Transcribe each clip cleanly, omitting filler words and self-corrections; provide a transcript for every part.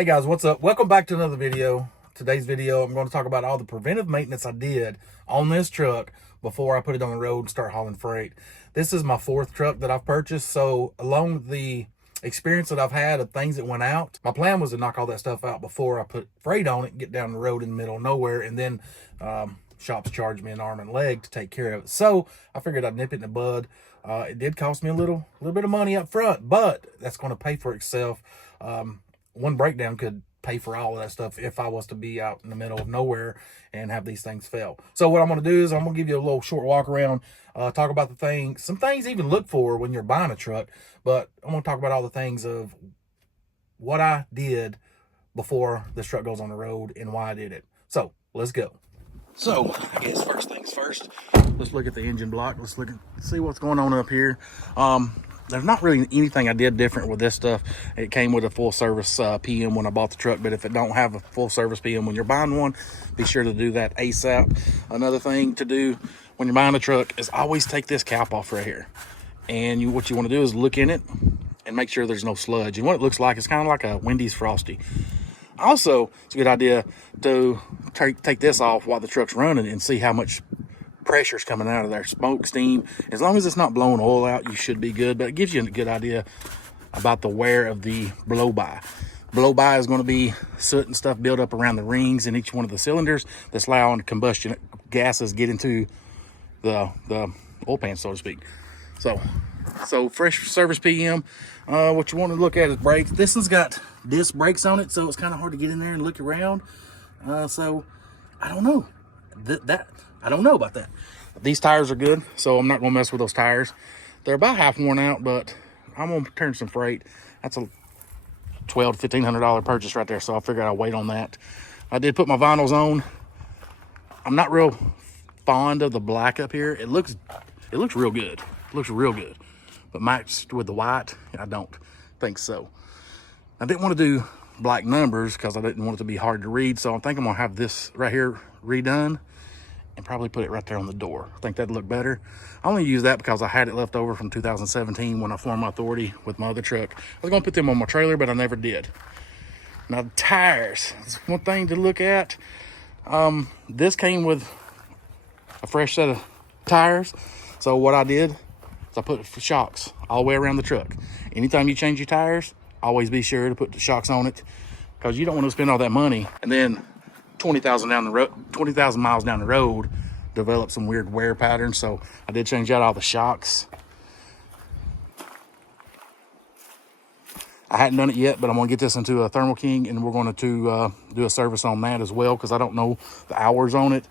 Hey guys, what's up? Welcome back to another video. Today's video, I'm going to talk about all the preventive maintenance I did on this truck before I put it on the road and start hauling freight. This is my fourth truck that I've purchased, so along with the experience that I've had of things that went out, my plan was to knock all that stuff out before I put freight on it and get down the road in the middle of nowhere, and then shops charged me an arm and leg to take care of it. So I figured I'd nip it in the bud. It did cost me a little bit of money up front, but that's going to pay for itself. One breakdown could pay for all of that stuff if I was to be out in the middle of nowhere and have these things fail. So what I'm going to do is I'm going to give you a little short walk around, talk about some things even look for when you're buying a truck, but I'm going to talk about all the things of what I did before this truck goes on the road and why I did it. So let's go. So I guess first things first, let's look at the engine block. Let's see what's going on up here. There's not really anything I did different with this stuff. It came with a full service PM when I bought the truck, but if it don't have a full service PM when you're buying one, be sure to do that ASAP. Another thing to do when you're buying a truck is always take this cap off right here. And what you want to do is look in it and make sure there's no sludge. And what it looks like, it's kind of like a Wendy's Frosty. Also, it's a good idea to take this off while the truck's running and see how much pressure's coming out of there. Smoke, steam, as long as it's not blowing oil out, you should be good. But it gives you a good idea about the wear of the blow-by. Blow-by is going to be soot and stuff built up around the rings in each one of the cylinders that's allowing combustion gases get into the oil pan, so to speak. So fresh service PM. What you want to look at is brakes. This one's got disc brakes on it, so it's kind of hard to get in there and look around. So I don't know I don't know about that. These tires are good, so I'm not gonna mess with those tires. They're about half worn out, but I'm gonna turn some freight. That's a $1,200 to $1,500 purchase right there, so I figured I'll wait on that. I did put my vinyls on. I'm not real fond of the black up here. It looks real good. It looks real good, but matched with the white, I don't think so. I didn't want to do black numbers because I didn't want it to be hard to read, so I think I'm gonna have this right here redone and probably put it right there on the door. I think that'd look better. I only use that because I had it left over from 2017 when I formed my authority with my other truck. I was gonna put them on my trailer, but I never did. Now the tires, that's one thing to look at. This came with a fresh set of tires. So what I did is I put shocks all the way around the truck. Anytime you change your tires, always be sure to put the shocks on it, because you don't want to spend all that money and then 20,000 miles down the road, develop some weird wear patterns. So I did change out all the shocks. I hadn't done it yet, but I'm gonna get this into a Thermal King, and we're going to do a service on that as well, because I don't know the hours on it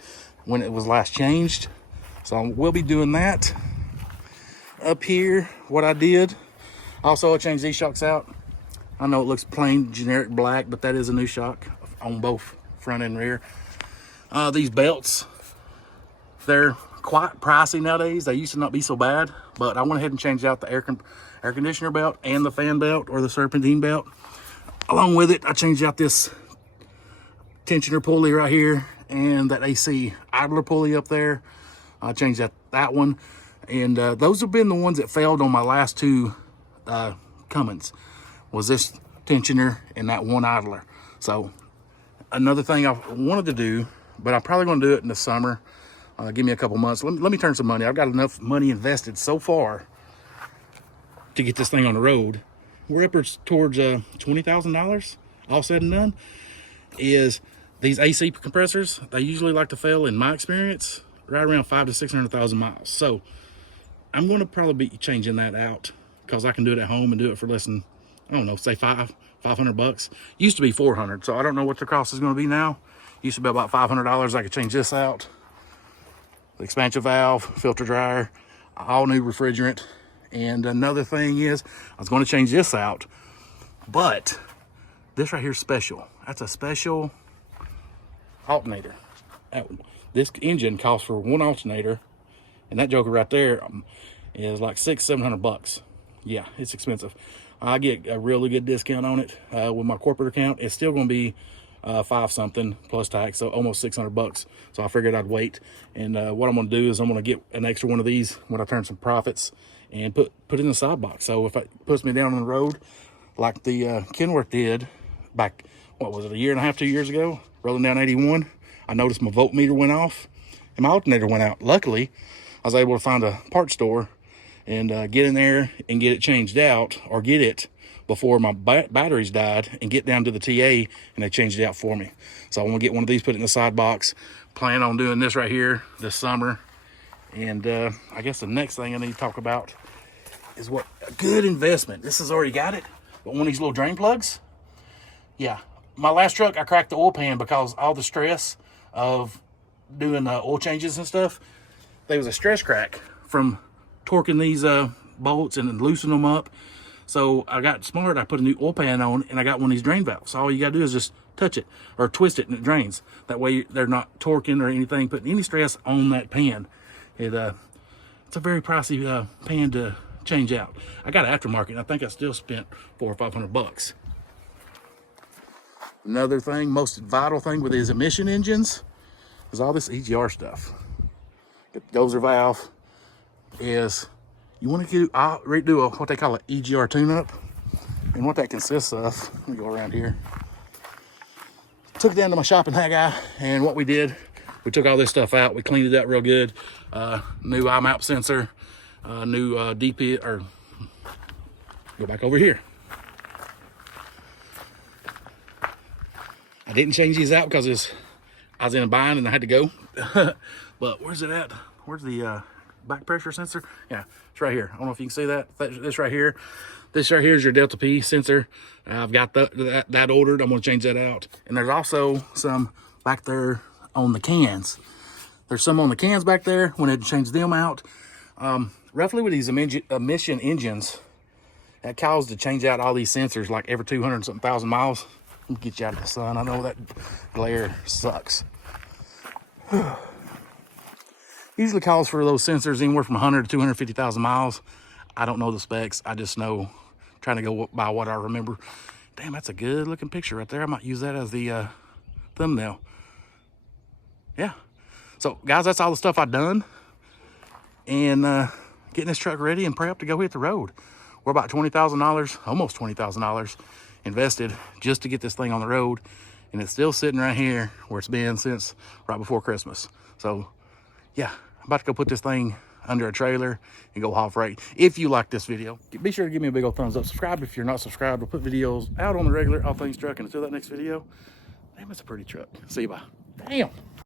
when it was last changed. So we'll be doing that. Up here, what I did, also I changed these shocks out. I know it looks plain generic black, but that is a new shock on both front and rear. These belts, they're quite pricey nowadays. They used to not be so bad, but I went ahead and changed out the air conditioner belt and the fan belt, or the serpentine belt. Along with it, I changed out this tensioner pulley right here and that AC idler pulley up there. I changed that one, and those have been the ones that failed on my last two Cummins, was this tensioner and that one idler. So another thing I wanted to do, but I'm probably going to do it in the summer. Give me a couple months. Let me turn some money. I've got enough money invested so far to get this thing on the road. We're up towards $20,000, all said and done. Is these AC compressors, they usually like to fail, in my experience, right around 500,000 to 600,000 miles. So I'm going to probably be changing that out, because I can do it at home and do it for less than, I don't know, say $500. Used to be $400, so I don't know what the cost is going to be now. Used to be about $500. I could change this out. The expansion valve, filter dryer, all new refrigerant. And another thing is, I was going to change this out, but this right here is special. That's a special alternator. This engine costs for one alternator, and that joker right there is like $600-700. Yeah, it's expensive. I get a really good discount on it with my corporate account. It's still going to be $5 something plus tax, so almost $600. So I figured I'd wait, and what I'm going to do is I'm going to get an extra one of these when I turn some profits and put it in the side box. So if it puts me down on the road like the Kenworth did, back, what was it, a year and a half, 2 years ago, rolling down 81. I noticed my voltmeter went off and my alternator went out. Luckily, I was able to find a parts store and get in there and get it changed out, or get it before my batteries died, and get down to the TA, and they changed it out for me. So I want to get one of these, put it in the side box. Plan on doing this right here this summer. And I guess the next thing I need to talk about is what a good investment. This has already got it, but one of these little drain plugs. Yeah, my last truck, I cracked the oil pan because all the stress of doing oil changes and stuff. There was a stress crack from torquing these bolts and then loosening them up. So I got smart. I put a new oil pan on, and I got one of these drain valves. So all you gotta do is just touch it or twist it, and it drains. That way they're not torquing or anything, putting any stress on that pan. It's a very pricey pan to change out. I got an aftermarket, and I think I still spent $400 or $500. Another thing, most vital thing with these emission engines is all this EGR stuff. The dozer valve is, you want to redo what they call an EGR tune-up. And what that consists of, let me go around here. Took it down to my shop in Haggai, and what we did, we took all this stuff out. We cleaned it up real good. New IMAP sensor, new DP, or go back over here. I didn't change these out because I was in a bind and I had to go. But where's it at? Where's the back pressure sensor? Yeah, it's right here. I don't know if you can see that. This right here. This right here is your Delta P sensor. I've got that ordered. I'm going to change that out. And there's also some back there on the cans. There's some on the cans back there. Went ahead and changed them out. Roughly with these emission engines, that caused to change out all these sensors like every 200 and something thousand miles. Let me get you out of the sun. I know that glare sucks. Usually calls for those sensors anywhere from 100 to 250,000 miles. I don't know the specs. I just know, trying to go by what I remember. Damn, that's a good looking picture right there. I might use that as the thumbnail. Yeah. So guys, that's all the stuff I've done. And getting this truck ready and prepped to go hit the road. We're about $20,000, almost $20,000 invested just to get this thing on the road. And it's still sitting right here where it's been since right before Christmas. So yeah, I'm about to go put this thing under a trailer and go haul freight. If you like this video, be sure to give me a big old thumbs up. Subscribe if you're not subscribed. We'll put videos out on the regular, all things truck. And until that next video, damn, it's a pretty truck. See you, bye. Damn.